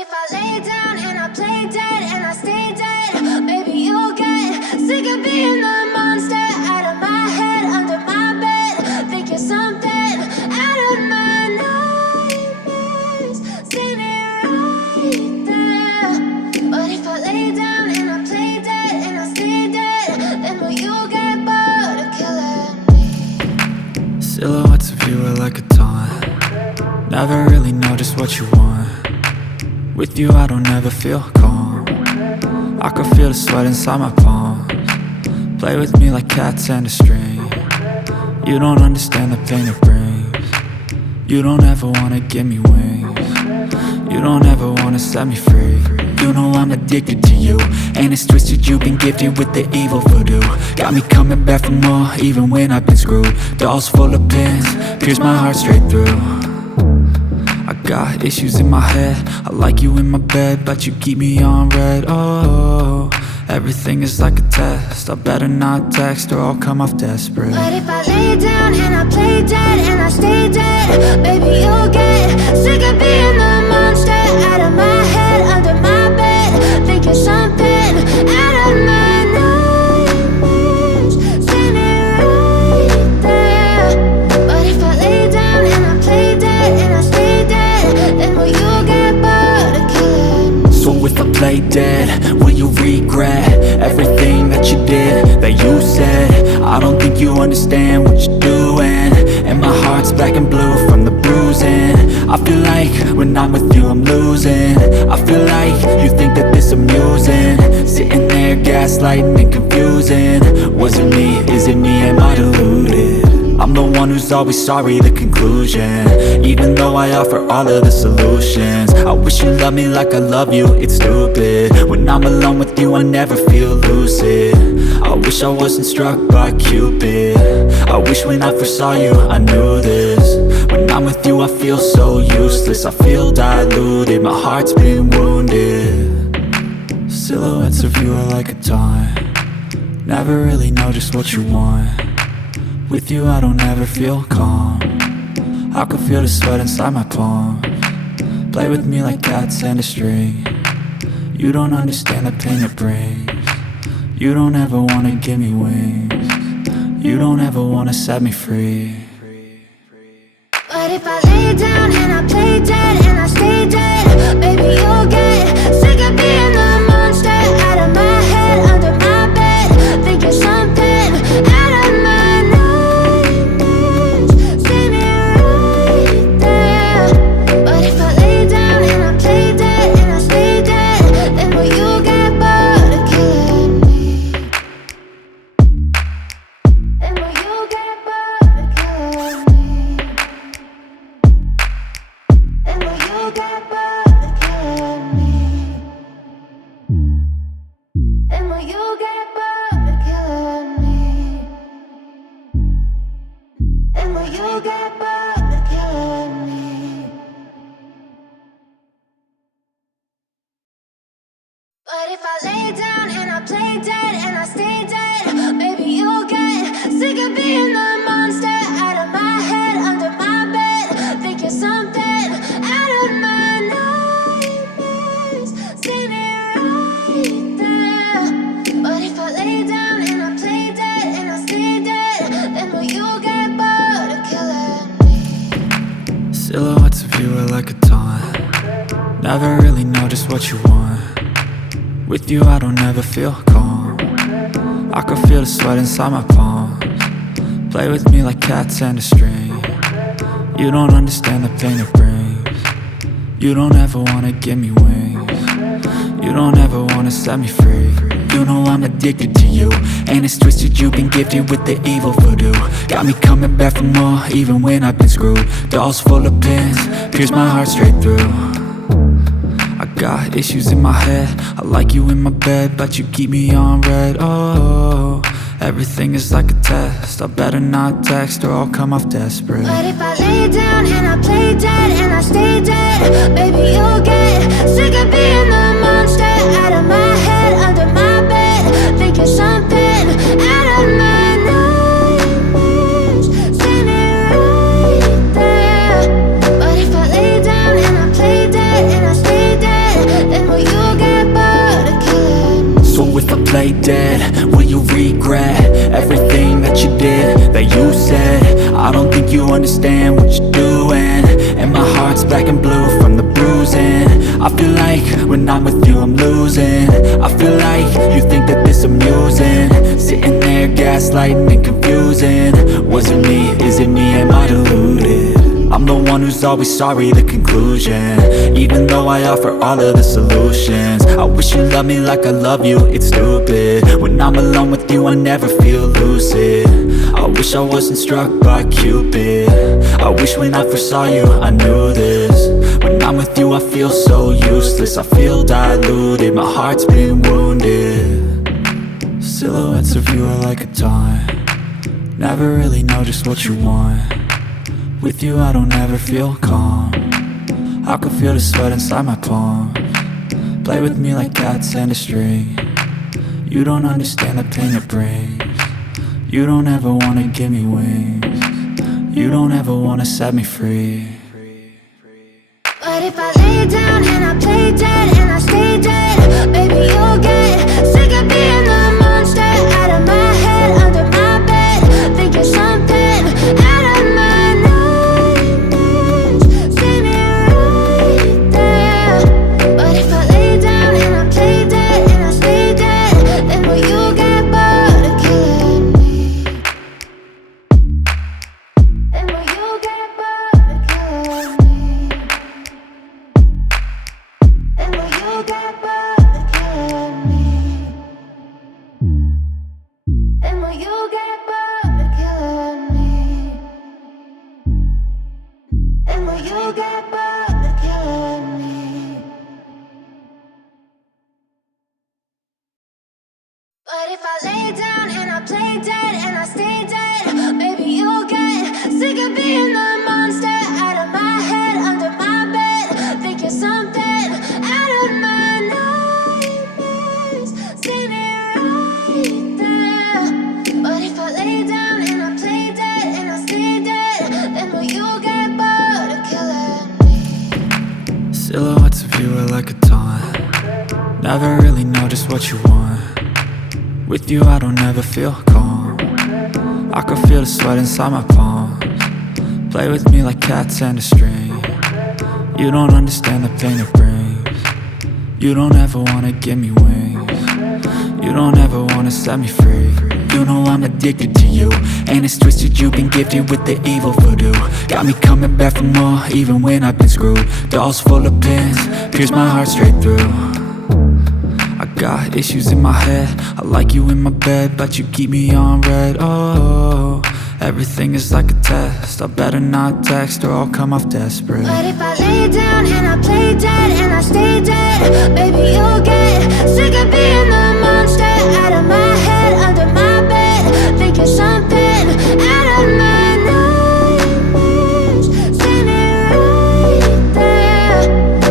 if I lay down and I play dead and I stay dead, maybe you'll get sick of being the monster out of my head, under my bed. Think you're something out of my nightmares, standing right there. But if I lay down and I play dead and I stay dead, then will you get bored of killing me? Silhouettes of you are like a taunt. Never really know just what you want. With you I don't ever feel calm. I can feel the sweat inside my palms. Play with me like cats and a string. You don't understand the pain it brings. You don't ever wanna give me wings. You don't ever wanna set me free. You know I'm addicted to you, and it's twisted, you've been gifted with the evil voodoo. Got me coming back for more, even when I've been screwed. Dolls full of pins, pierce my heart straight through. I got issues in my head, I like you in my bed, but you keep me on red. Oh, everything is like a test, I better not text or I'll come off desperate. But if I lay down and I play dead and I stay dead, baby you'll get sick of being the monster out of my head, under my bed. Think you're something out of my nightmares, standing right there. But if I lay down and I play dead and I stay dead, then will you get bored of killing me? So if I play dead, will you regret everything that you did, that you said? I don't think you understand what you're doing, and my heart's black and blue from the bruising. I feel like when I'm with you I'm losing. I feel like you think that this amusing, sitting there gaslighting and confusing. Was it me? Is it me? Am I deluded? I'm the one who's always sorry, the conclusion, even though I offer all of the solutions. I wish you loved me like I love you, it's stupid. When I'm alone with you I never feel lucid. I wish I wasn't struck by Cupid. I wish when I first saw you I knew this. When I'm with you I feel so useless, I feel diluted, my heart's been wounded. Silhouettes of you are like a taunt. Never really know just what you want. With you I don't ever feel calm. I can feel the sweat inside my palms. Play with me like cats and a string. You don't understand the pain it brings. You don't ever wanna give me wings. You don't ever wanna set me free. But if I lay down and I play dead and I stay dead, baby you'll get sick of being the monster out of my head, under my bed. Think you're something out of my nightmares, standing right there. But if I lay down and I play dead and I stay dead, then will you get bored of killing me? Then will you get bored of killing me? Then will you get bored of killing me? Then will you get bored of killing me? Then will you get bored of killing me? But if I lay down and I play dead and I stay dead, maybe you'll get sick of being the monster out of my head, under my bed. Think you're something out of my nightmares, standing right there. But if I lay down and I play dead and I stay dead, then will you get bored of killing me? Silhouettes of you are like a taunt. Never really know just what you want. With you I don't ever feel calm. I can feel the sweat inside my palms. Play with me like cats and a string. You don't understand the pain it brings. You don't ever wanna give me wings. You don't ever wanna set me free. You know I'm addicted to you, and it's twisted, you've been gifted with the evil voodoo. Got me coming back for more, even when I've been screwed. Dolls full of pins, pierce my heart straight through. I got issues in my head, I like you in my bed, but you keep me on red. Oh, everything is like a test, I better not text or I'll come off desperate. But if I lay down and I play dead and I stay dead, baby you'll get sick of being the monster out of my head, under my bed. Think you're something out of my nightmares, standing right there. But if I lay down and I play dead and I stay dead, play dead, will you regret everything that you did, that you said? I don't think you understand what you're doing, and my heart's black and blue from the bruising. I feel like when I'm with you I'm losing. I feel like you think that this amusing, sitting there gaslighting and confusing. Was it me? Is it me? Am I deluded? I'm the one who's always sorry, the conclusion, even though I offer all of the solutions. I wish you loved me like I love you, it's stupid. When I'm alone with you I never feel lucid. I wish I wasn't struck by Cupid. I wish when I first saw you I knew this. When I'm with you I feel so useless, I feel diluted, my heart's been wounded. Silhouettes of you are like a taunt, never really know just what you want. With you I don't ever feel calm, I can feel the sweat inside my palms. Play with me like cats and a string, you don't understand the pain it brings. You don't ever wanna give me wings, you don't ever wanna set me free. But if I lay down and I play dead and I stay dead, baby you'll get sick of being the monster out of my head, under my bed. Think you're something out of my nightmares, see me right there. But if I lay down and I play dead and I stay dead, then will you get bored of killing me? Then will you get bored of killing me? And will you get bored of killing me? And will you get bored of killing me? And will you get bored of killing me? But if I lay down and I play dead and I stay dead, baby you'll get sick of being the monster out of my head, under my bed. Think you're something out of my nightmares, see me right there. But if I lay down and I play dead and I stay dead, then will you get bored of killing me? Silhouettes of you are like a taunt, never really know just what you want. With you I don't ever feel calm, I can feel the sweat inside my palms. Play with me like cats and a string, you don't understand the pain it brings. You don't ever wanna give me wings, you don't ever wanna set me free. You know I'm addicted to you, and it's twisted, you've been gifted with the evil voodoo. Got me coming back for more, even when I've been screwed. Dolls full of pins, pierce my heart straight through. I got issues in my head, I like you in my bed, but you keep me on red. Oh, everything is like a test, I better not text or I'll come off desperate. But if I lay down and I play dead and I stay dead, baby you'll get sick of being the monster out of my head, under my bed. Think you're something out of my nightmares, see me right there.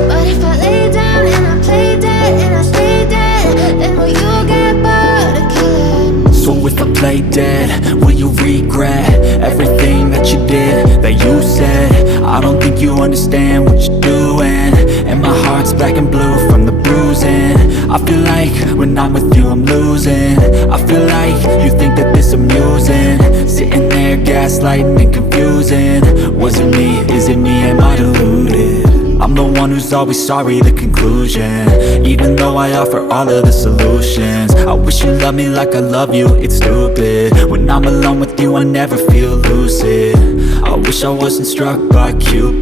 But if I lay down and I play dead and I stay dead, then will you get bored of killing me? So if I play dead, will you regret everything that you did, that you said? I don't think you understand what you're doing, and my heart's black and blue from the bruising. I feel like when I'm with you I'm losing. I feel like you think that this amusing, sitting there gaslighting and confusing. Was it me? Is it me? Am I deluded? I'm the one who's always sorry, the conclusion, even though I offer all of the solutions. I wish you loved me like I love you, it's stupid. When I'm alone with you I never feel lucid. I wish I wasn't struck by Cupid.